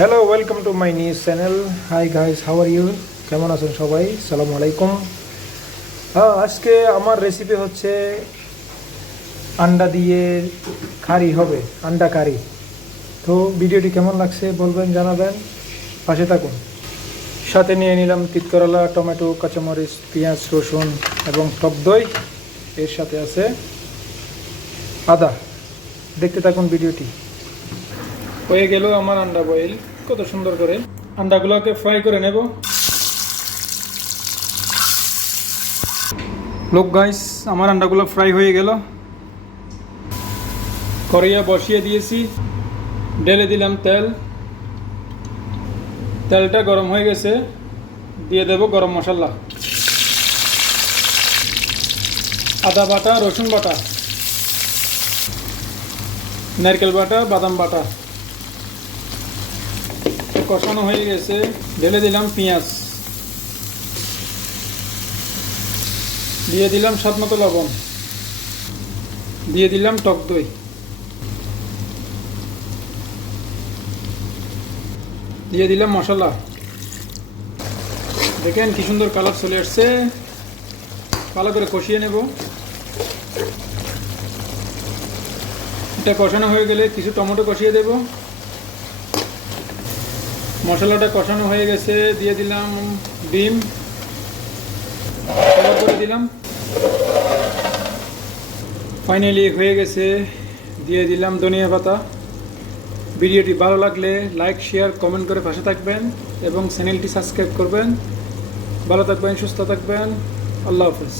Hello welcome to my news channel hi guys how are you কেমন আছেন সবাই? সালামু আলাইকুম। হ্যাঁ আজকে আমার রেসিপি হচ্ছে আন্ডা দিয়ে কারি হবে, আন্ডা কারি। তো ভিডিওটি কেমন লাগছে বলবেন, জানাবেন। পাশে থাকুন। সাথে নিয়ে নিলাম তিতকরলা, টমেটো, কাঁচামরিচ, পেঁয়াজ, রসুন এবং টক দই। এর সাথে আছে আদা। দেখতে থাকুন ভিডিওটি হয়ে গেল আমার আন্ডা বয়েল কত সুন্দর করে। আন্ডাগুলোকে ফ্রাই করে নেব। লোক গাইস আমার আন্ডাগুলো ফ্রাই হয়ে গেল। কড়াইয়া বসিয়ে দিয়েছি। ঢেলে দিলাম তেল। তেলটা গরম হয়ে গেছে। দিয়ে দেব গরম মশলা। আদা বাটা, রসুন বাটা। নারকেল বাটা, বাদাম বাটা। কষানো হয়ে গেছে। ঢেলে দিলাম পেঁয়াজ। দিয়ে দিলাম স্বাদ মতো লবণ। দিয়ে দিলাম টক দই। দিয়ে দিলাম মশলা। দেখেন কি সুন্দর কালার চলে আসছে। ভালো করে কষিয়ে নেব। এটা কষানো হয়ে গেলে কিছু টমেটো কষিয়ে দেব। মশলাটা কষানো হয়ে গেছে, দিয়ে দিলাম ডিম। করে দিলাম। ফাইনালি হয়ে গেছে, দিয়ে দিলাম ধনিয়া পাতা। ভিডিওটি ভালো লাগলে লাইক শেয়ার কমেন্ট করে পাশে থাকবেন এবং চ্যানেলটি সাবস্ক্রাইব করবেন। ভালো থাকবেন, সুস্থ থাকবেন। আল্লাহ হাফিজ।